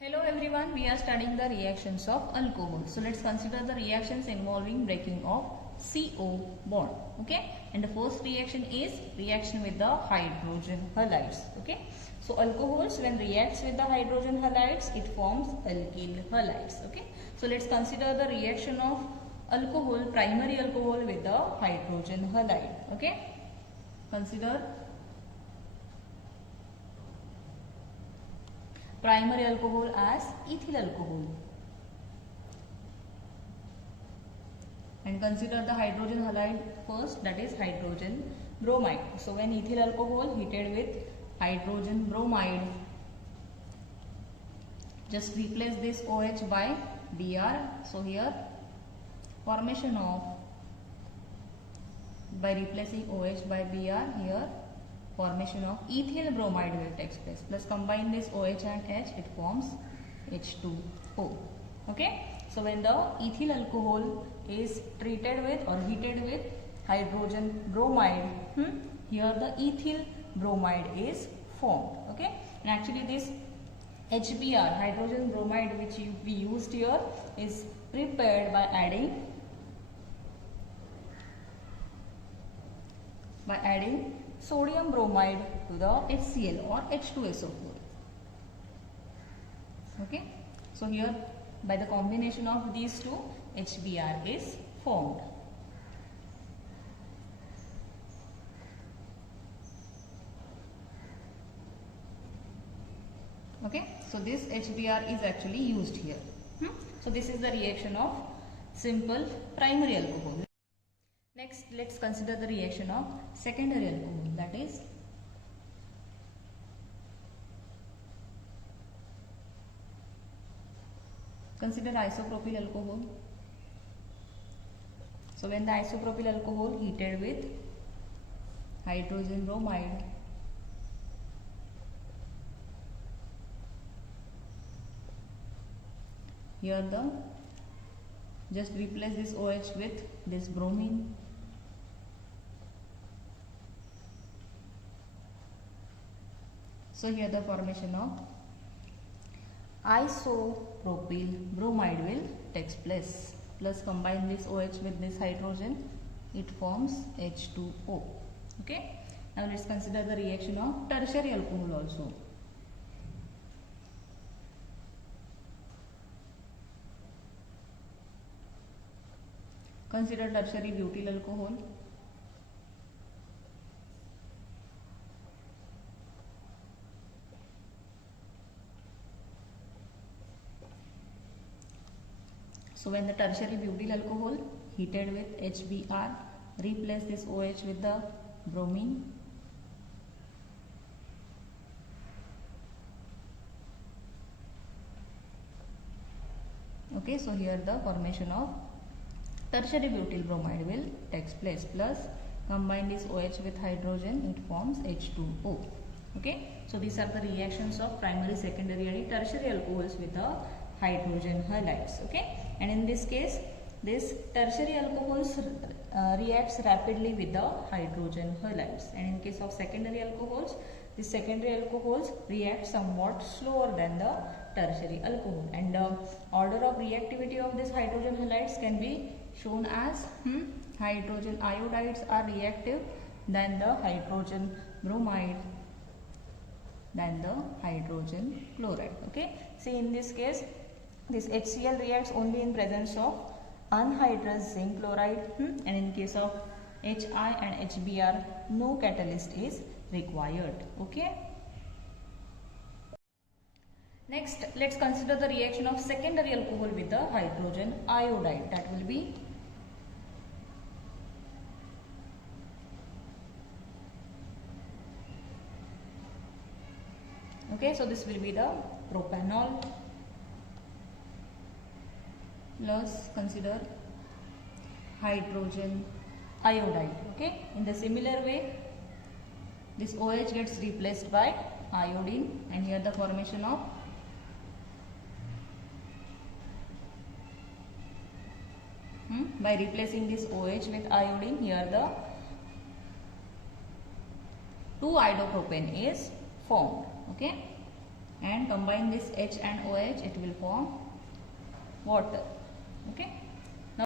Hello everyone, we are studying the reactions of alcohol. So let's consider the reactions involving breaking of CO bond. Okay, and the first reaction is reaction with the hydrogen halides. Okay, so alcohols when reacts with the hydrogen halides, it forms alkyl halides. Okay, so let's consider the reaction of alcohol, primary alcohol with the hydrogen halide. Okay, consider primary alcohol as ethyl alcohol and consider the hydrogen halide first, that is hydrogen bromide. So when ethyl alcohol heated with hydrogen bromide, just replace this OH by Br. So here formation of, by replacing OH by Br, here formation of ethyl bromide will take place. Plus combine this OH and H, it forms H2O. Okay. So when the ethyl alcohol is treated with or heated with hydrogen bromide, here the ethyl bromide is formed. Okay. And actually this HBr, hydrogen bromide, which we used here, is prepared by adding sodium bromide to the HCl or H2SO4. Okay, so here by the combination of these two, HBr is formed. Okay, so this HBr is actually used here. So this is the reaction of simple primary alcohol. Next, let's consider the reaction of secondary alcohol, that is consider isopropyl alcohol. So when the isopropyl alcohol heated with hydrogen bromide, here the just replace this OH with this bromine. So here the formation of isopropyl bromide will take place. Plus combine this OH with this hydrogen, it forms H2O. Okay. Now let's consider the reaction of tertiary alcohol also. Consider tertiary butyl alcohol. So when the tertiary butyl alcohol heated with HBr, replace this OH with the bromine. Okay, so here the formation of tertiary butyl bromide will take place. Plus combine this OH with hydrogen, it forms H2O. Okay, so these are the reactions of primary, secondary and tertiary alcohols with the hydrogen halides. Okay, and in this case this tertiary alcohols reacts rapidly with the hydrogen halides, and in case of secondary alcohols, the secondary alcohols react somewhat slower than the tertiary alcohol, and the order of reactivity of this hydrogen halides can be shown as hydrogen iodides are reactive than the hydrogen bromide than the hydrogen chloride. Okay, see in this case this HCl reacts only in presence of anhydrous zinc chloride, and in case of HI and HBr, no catalyst is required. Okay. Next, let's consider the reaction of secondary alcohol with the hydrogen iodide. That will be okay. So this will be the propanol. Plus consider hydrogen iodide. Okay, in the similar way this OH gets replaced by iodine, and here the formation of by replacing this OH with iodine, here the 2-iodopropane is formed. Okay, and combine this H and OH, it will form water. Okay. Now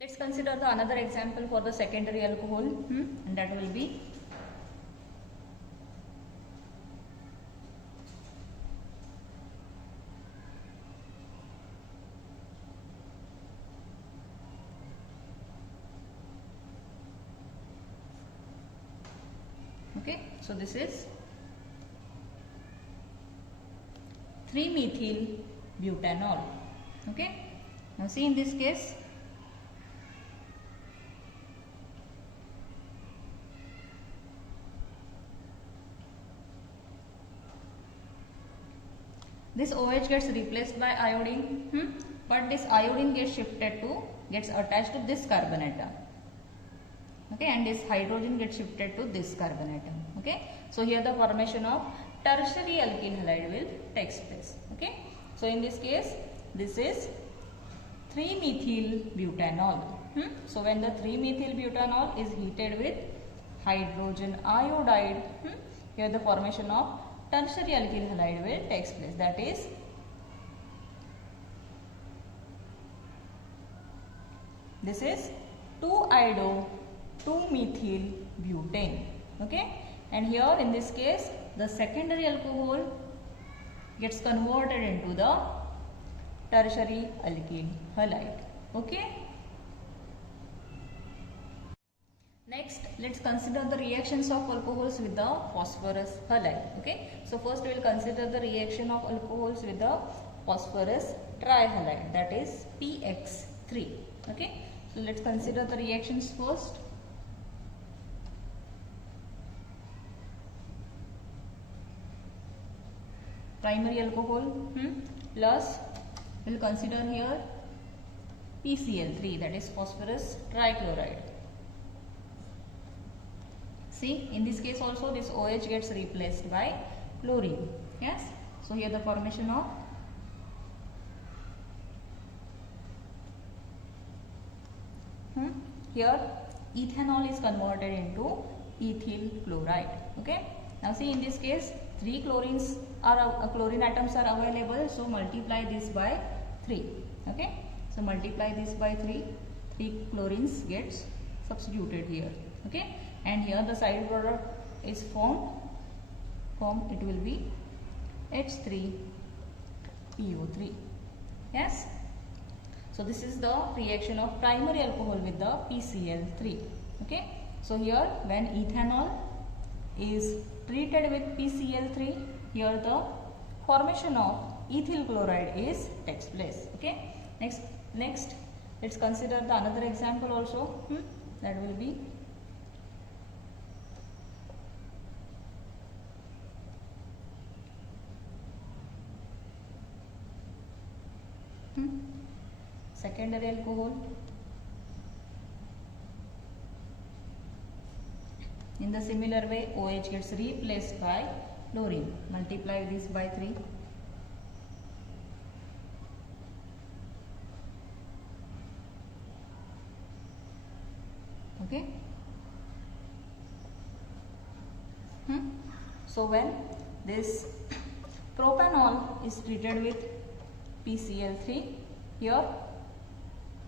let's consider the another example for the secondary alcohol, and that will be okay. So this is 3-methyl butanol. Okay. Now see, in this case this OH gets replaced by iodine, but this iodine gets attached to this carbon atom. Okay, and this hydrogen gets shifted to this carbon atom. Okay, so here the formation of tertiary alkyl halide will takes place. Okay, so in this case, this is 3-methyl butanol. So when the 3-methyl butanol is heated with hydrogen iodide, here the formation of tertiary alkyl halide will takes place. That is this is 2-iodo-2-methyl butane. Okay, and here in this case the secondary alcohol gets converted into the tertiary alkyl halide. Okay. Next, let's consider the reactions of alcohols with the phosphorus halide. Okay, so first we will consider the reaction of alcohols with the phosphorus trihalide, that is PX3. Okay, so let's consider the reactions first. Primary alcohol plus we will consider here PCl3, that is phosphorus trichloride. See, in this case also this OH gets replaced by chlorine. Yes, so here the formation of here ethanol is converted into ethyl chloride. Okay, now see, in this case 3 chlorines are chlorine atoms are available, so multiply this by 3. Okay, so multiply this by 3 chlorines gets substituted here. Okay, and here the side product is formed, it will be H3PO3. Yes, so this is the reaction of primary alcohol with the PCl3. Okay, so here when ethanol is treated with PCl3, here the formation of ethyl chloride takes place. Okay, next let's consider the another example also, that will be secondary alcohol. In the similar way, OH gets replaced by chlorine. Multiply this by 3. Okay. So when this propanol is treated with PCl3, here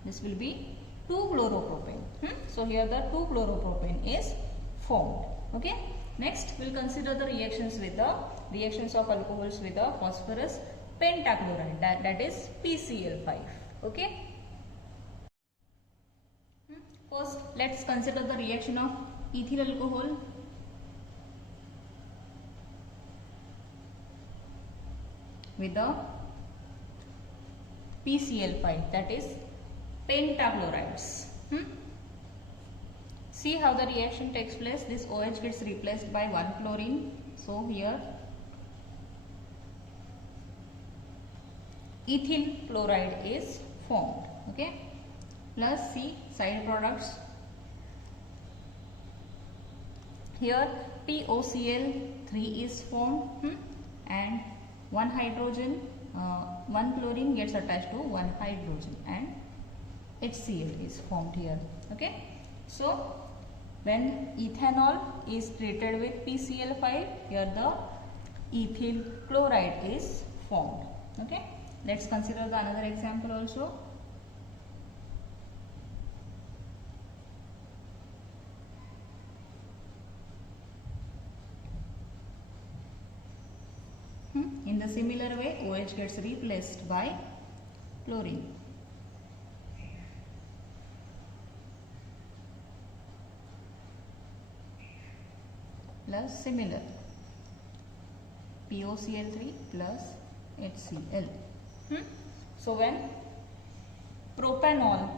this will be 2-chloropropane. So here the 2-chloropropane is formed. Okay. Next we will consider the reactions of alcohols with the phosphorus pentachloride, that is PCl5. Okay. First let's consider the reaction of ethyl alcohol with the PCl5, that is pentachlorides. See how the reaction takes place. This OH gets replaced by 1 chlorine. So here ethyl chloride is formed. Okay, plus see side products. Here POCl3 is formed, and 1 hydrogen, 1 chlorine gets attached to 1 hydrogen, and HCl is formed here. Okay, so when ethanol is treated with PCl5, here the ethyl chloride is formed. Okay, let's consider the another example also. In the similar way, OH gets replaced by chlorine. Plus similar POCl3 plus HCl. So when propanol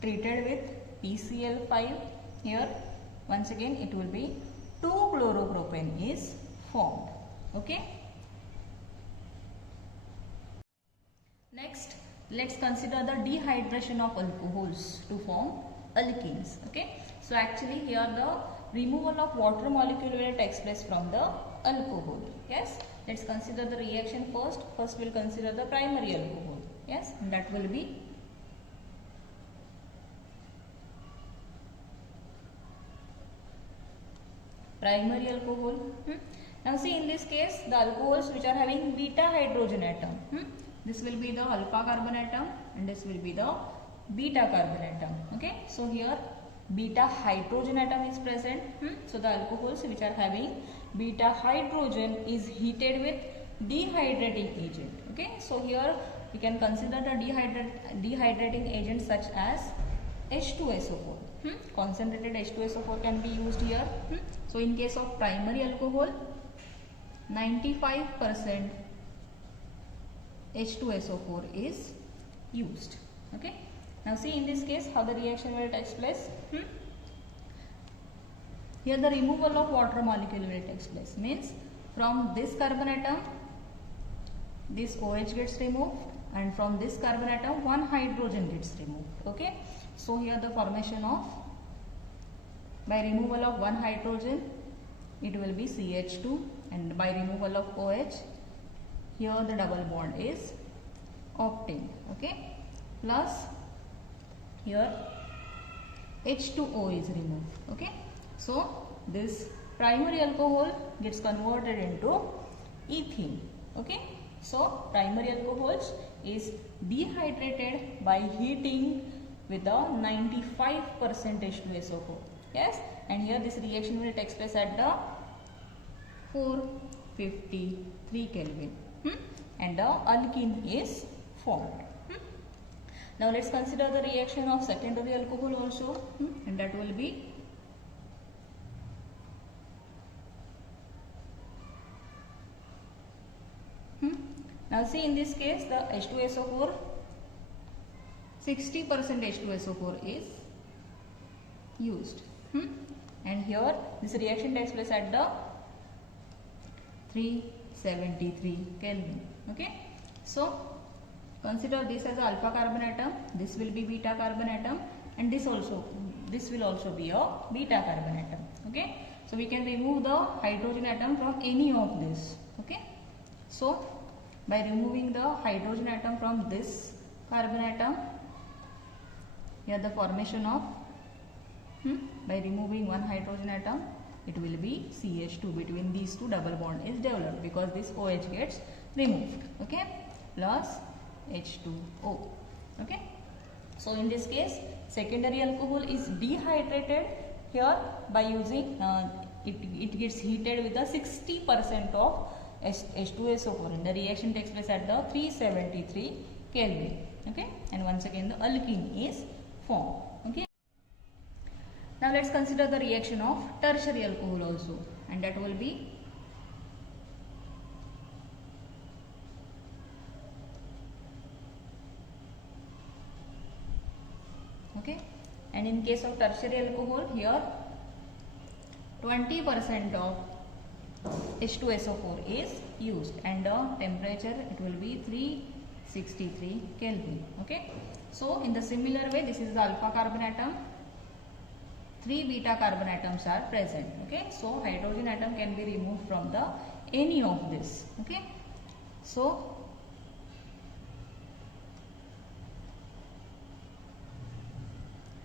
treated with PCl5, here once again it will be 2-chloropropane is formed. Okay. Next, let's consider the dehydration of alcohols to form alkenes. Okay, so actually here the removal of water molecule will takes place from the alcohol. Yes, let's consider the reaction first. First we'll consider the primary alcohol. Yes, and that will be primary alcohol. Now see, in this case the alcohols which are having beta hydrogen atom, this will be the alpha carbon atom and this will be the beta carbon atom. Okay, so here beta hydrogen atom is present. So the alcohols which are having beta hydrogen is heated with dehydrating agent. Okay, so here we can consider the dehydrating agent such as H2SO4. Concentrated H2SO4 can be used here. So in case of primary alcohol, 95% H2SO4 is used. Okay, now see, in this case how the reaction will take place. Here the removal of water molecule will take place, means from this carbon atom this OH gets removed and from this carbon atom one hydrogen gets removed. Okay, so here the formation of, by removal of one hydrogen it will be CH2, and by removal of OH here the double bond is obtained. Okay, plus here H2O is removed. Okay, so this primary alcohol gets converted into ethene. Okay, so primary alcohols is dehydrated by heating with a 95% H2SO4. Yes, and here this reaction will take place at the 453 Kelvin. And the alkene is formed. Now let's consider the reaction of secondary alcohol also, and that will be now see, in this case the H2SO4, 60% H2SO4 is used, and here this reaction takes place at the 373 Kelvin. Okay, so consider this as alpha carbon atom, this will be beta carbon atom, and this will also be a beta carbon atom. Okay, so we can remove the hydrogen atom from any of this. Okay, so by removing the hydrogen atom from this carbon atom, here the formation of, by removing one hydrogen atom, it will be CH2. Between these two double bond is developed because this OH gets removed. Okay, plus H2O. Okay, so in this case secondary alcohol is dehydrated here by using it gets heated with the 60% of H2SO4, and the reaction takes place at the 373 Kelvin. Okay, and once again the alkene is formed. Okay, now let's consider the reaction of tertiary alcohol also, and that will be okay, and in case of tertiary alcohol, here 20% of H2SO4 is used, and the temperature it will be 363 Kelvin. Okay, so in the similar way, this is the alpha carbon atom, 3 beta carbon atoms are present. Okay, so hydrogen atom can be removed from the any of this. Okay, so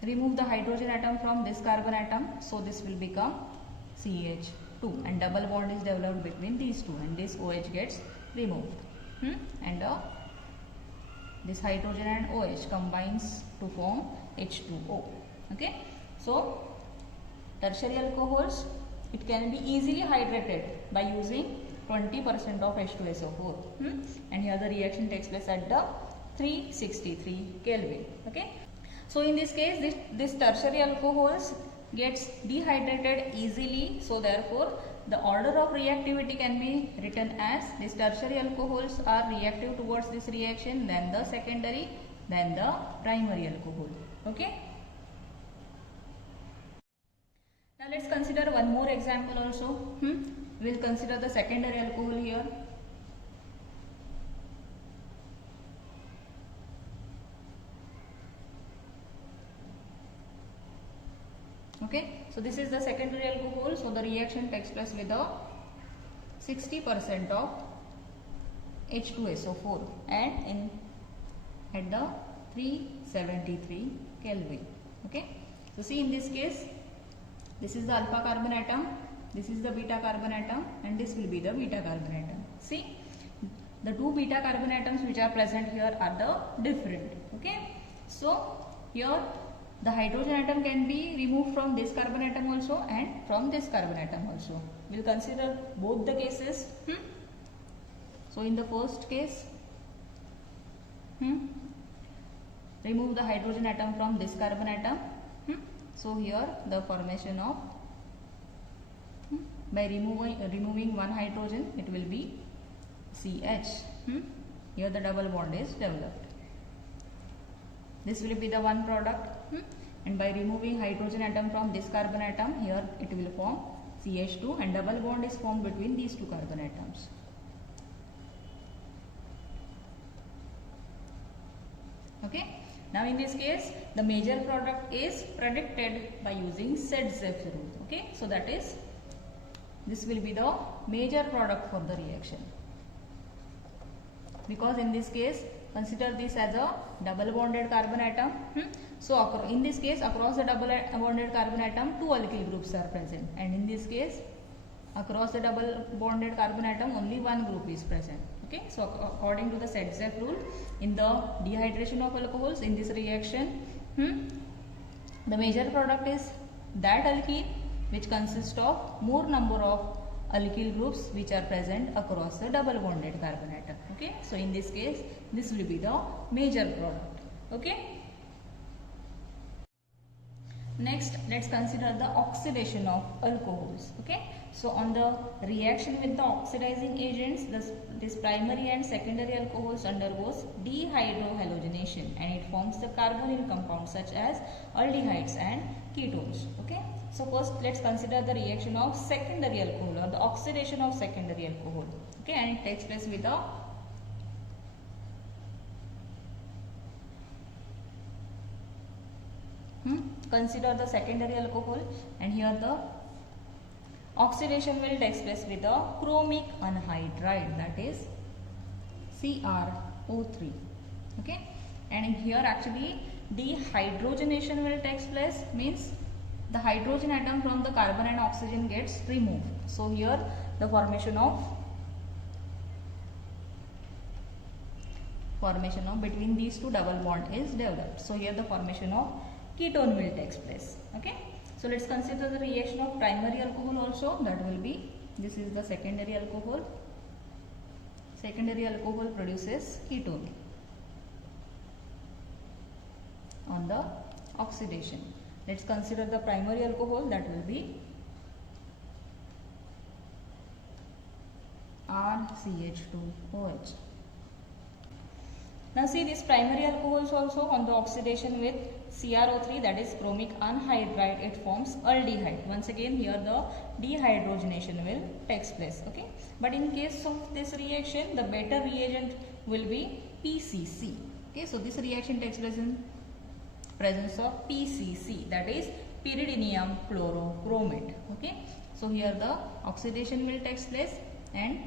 remove the hydrogen atom from this carbon atom, so this will become CH 2 and double bond is developed between these two and this OH gets removed. And this hydrogen and OH combines to form H2O. Okay, so tertiary alcohols, it can be easily hydrated by using 20% of H2SO4. And here the reaction takes place at the 363 Kelvin. Okay, so in this case this tertiary alcohols gets dehydrated easily, so therefore the order of reactivity can be written as these tertiary alcohols are reactive towards this reaction, then the secondary, then the primary alcohol. Okay, now let's consider one more example also. We will consider the secondary alcohol here. Okay, so this is the secondary alcohol. So the reaction takes place with the 60% of H2SO4 and at the 373 Kelvin. Okay, so see in this case, this is the alpha carbon atom, this is the beta carbon atom, and this will be the beta carbon atom. See, the two beta carbon atoms which are present here are the different. Okay, so here the hydrogen atom can be removed from this carbon atom also and from this carbon atom also. We will consider both the cases. So in the first case, remove the hydrogen atom from this carbon atom. So here the formation of, by removing one hydrogen, it will be CH. Here the double bond is developed. This will be the one product, and by removing hydrogen atom from this carbon atom, here it will form CH2 and double bond is formed between these two carbon atoms. Okay, now in this case the major product is predicted by using Sedgwick rule. Okay, so that is, this will be the major product for the reaction, because in this case consider this as a double bonded carbon atom. So in this case across the double bonded carbon atom, two alkyl groups are present, and in this case across the double bonded carbon atom only one group is present. Okay, so according to the Sedgwick rule, in the dehydration of alcohols in this reaction, the major product is that alkene which consists of more number of alkyl groups which are present across the double bonded carbon atom. Okay, so in this case this will be the major product. Okay, next let's consider the oxidation of alcohols. Okay, so on the reaction with the oxidizing agents, this primary and secondary alcohols undergoes dehydrohalogenation and it forms the carbonyl compounds such as aldehydes and ketones. Okay, so first let's consider the reaction of secondary alcohol or the oxidation of secondary alcohol. Okay, and it takes place with the consider the secondary alcohol, and here the oxidation will take place with the chromic anhydride, that is CrO3. Okay, and here actually dehydrogenation will take place, means the hydrogen atom from the carbon and oxygen gets removed. So here the formation of between these two double bond is developed. So here the formation of ketone will take place. Okay, so let's consider the reaction of primary alcohol also. That will be, this is the secondary alcohol. Secondary alcohol produces ketone on the oxidation. Let's consider the primary alcohol. That will be RCH2OH. Now see, this primary alcohols also on the oxidation with CrO3, that is chromic anhydride, it forms aldehyde. Once again here the dehydrogenation will take place. Okay, but in case of this reaction the better reagent will be PCC. Okay, so this reaction takes place in presence of PCC, that is pyridinium chlorochromate. Okay, so here the oxidation will take place and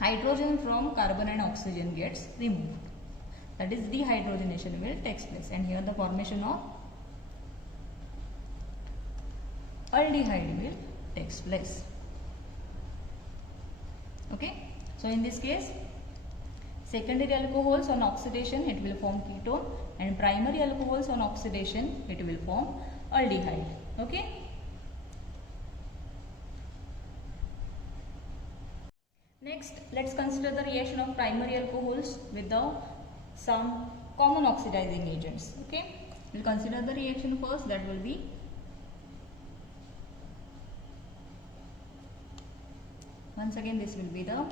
hydrogen from carbon and oxygen gets removed, that is dehydrogenation will take place, and here the formation of aldehyde will take place. Okay, so in this case, secondary alcohols on oxidation it will form ketone, and primary alcohols on oxidation it will form aldehyde. Okay. Next, let's consider the reaction of primary alcohols with some common oxidizing agents. Okay, we'll consider the reaction first. That will be once again this will be the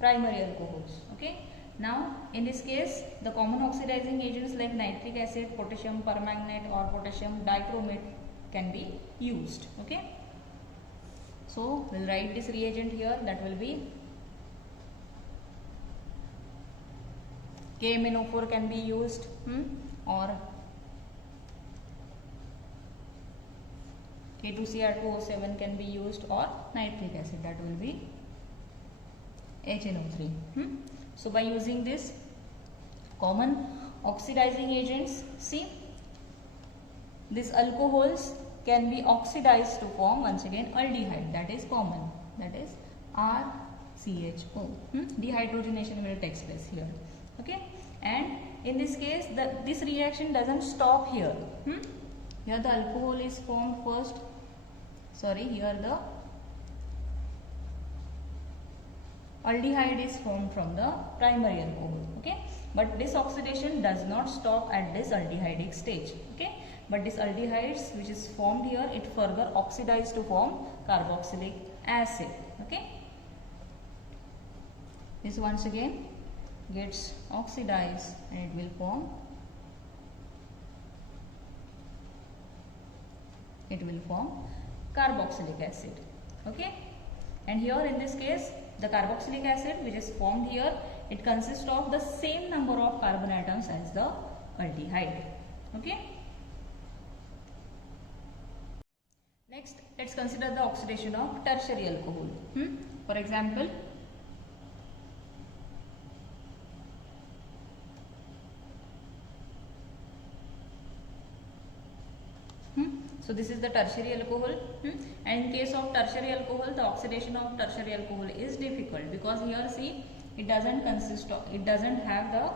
primary alcohols. Okay, now in this case the common oxidizing agents like nitric acid, potassium permanganate or potassium dichromate can be used. Okay, so we'll write this reagent here. That will be KMnO4 can be used, or K2Cr2O7 can be used, or nitric acid, that will be HNO3. So by using this common oxidizing agents, see, these alcohols can be oxidized to form once again aldehyde, that is common, that is RCHO. Dehydrogenation will take place here. Okay, and in this case this reaction doesn't stop here. Here the alcohol is formed first, here the aldehyde is formed from the primary alcohol. Okay, but this oxidation does not stop at this aldehydic stage. Okay, but this aldehydes which is formed here, it further oxidizes to form carboxylic acid. Okay, this once again gets oxidized and it will form carboxylic acid. Okay, and here in this case the carboxylic acid which is formed here, it consists of the same number of carbon atoms as the aldehyde. Okay, next let's consider the oxidation of tertiary alcohol. For example, so this is the tertiary alcohol, and in case of tertiary alcohol the oxidation of tertiary alcohol is difficult because here see it doesn't have the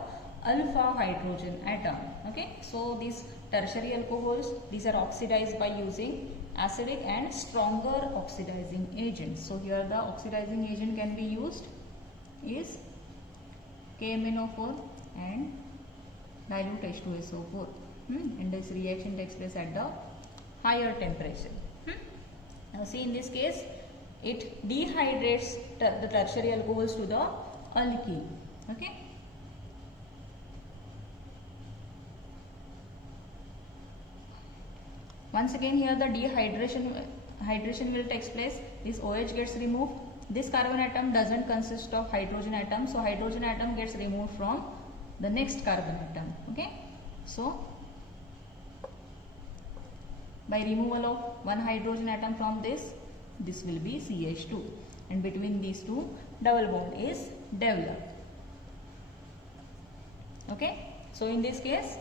alpha hydrogen atom. Okay, so these tertiary alcohols, these are oxidized by using acidic and stronger oxidizing agents. So here the oxidizing agent can be used is KMnO4 and dilute H2SO4, and this reaction takes place at the higher temperature. Now see, in this case it dehydrates the tertiary alcohols to the alkene. Okay, once again here the hydration will take place. This OH gets removed. This carbon atom doesn't consist of hydrogen atom, so hydrogen atom gets removed from the next carbon atom. Okay, so by removal of one hydrogen atom from this will be CH2, and between these two double bond is developed. Okay, so in this case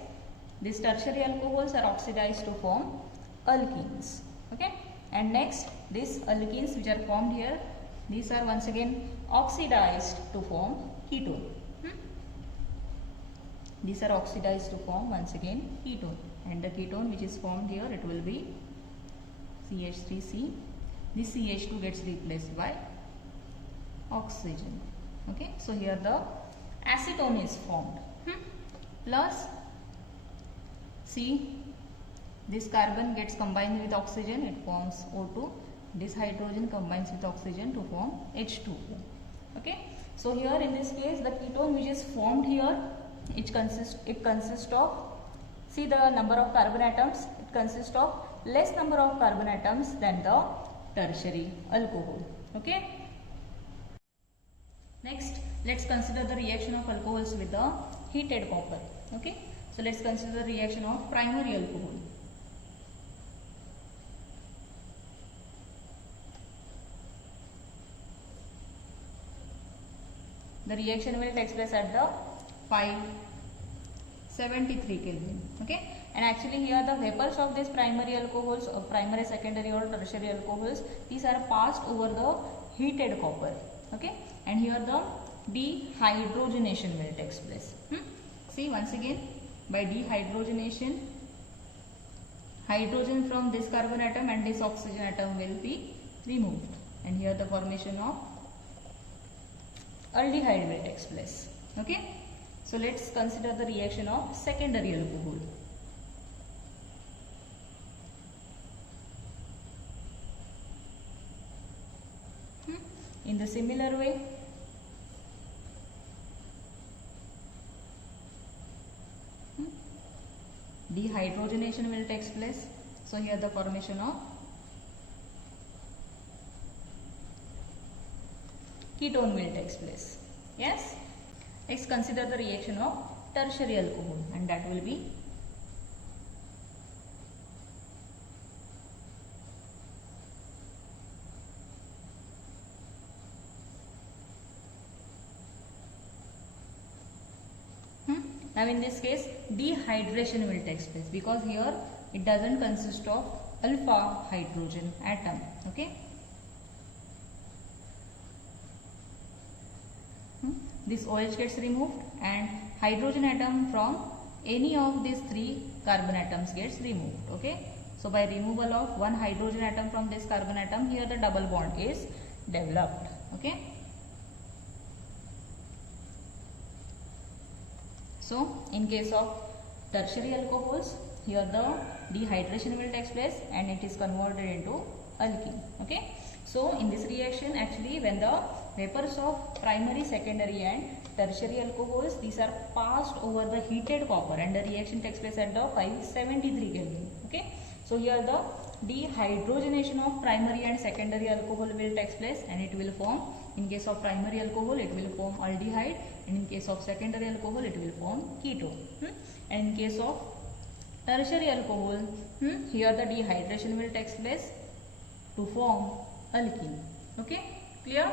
these tertiary alcohols are oxidized to form alkenes. Okay, and next these alkenes which are formed here, these are once again oxidized to form ketone. These are oxidized to form once again ketone, and the ketone which is formed here, it will be CH3C. This CH2 gets replaced by oxygen. Okay, so here the acetone is formed. Plus see, this carbon gets combined with oxygen, it forms O2. This hydrogen combines with oxygen to form H2O. Okay, so here in this case the ketone which is formed here, it consists of, see the number of carbon atoms, it consists of less number of carbon atoms than the tertiary alcohol. Okay, next let's consider the reaction of alcohols with the heated copper. Okay, so let's consider the reaction of primary alcohol. The reaction will take place at the 573 Kelvin. Okay, and actually here the vapors of these primary alcohols, or primary, secondary or tertiary alcohols, these are passed over the heated copper. Okay, and here the dehydrogenation will take place. See once again, by dehydrogenation, hydrogen from this carbon atom and this oxygen atom will be removed, and here the formation of aldehyde will take place. Okay, so let's consider the reaction of secondary alcohol. In the similar way, dehydrogenation will take place. So here the formation of ketone will take place. Yes. Next, consider the reaction of tertiary alcohol, and that will be now in this case dehydration will take place, because here it doesn't consist of alpha hydrogen atom. Okay, this OH gets removed and hydrogen atom from any of these three carbon atoms gets removed. Okay, so by removal of one hydrogen atom from this carbon atom, here the double bond is developed. Okay, so in case of tertiary alcohols, here the dehydration will take place and it is converted into alkene. Okay, so in this reaction, actually when the vapors of primary, secondary and tertiary alcohols, these are passed over the heated copper and the reaction takes place at the 573 Kelvin. Okay, so here the dehydrogenation of primary and secondary alcohol will take place and it will form, in case of primary alcohol it will form aldehyde, and in case of secondary alcohol it will form ketone. And in case of tertiary alcohol, here the dehydration will take place to form alkene. Okay, clear?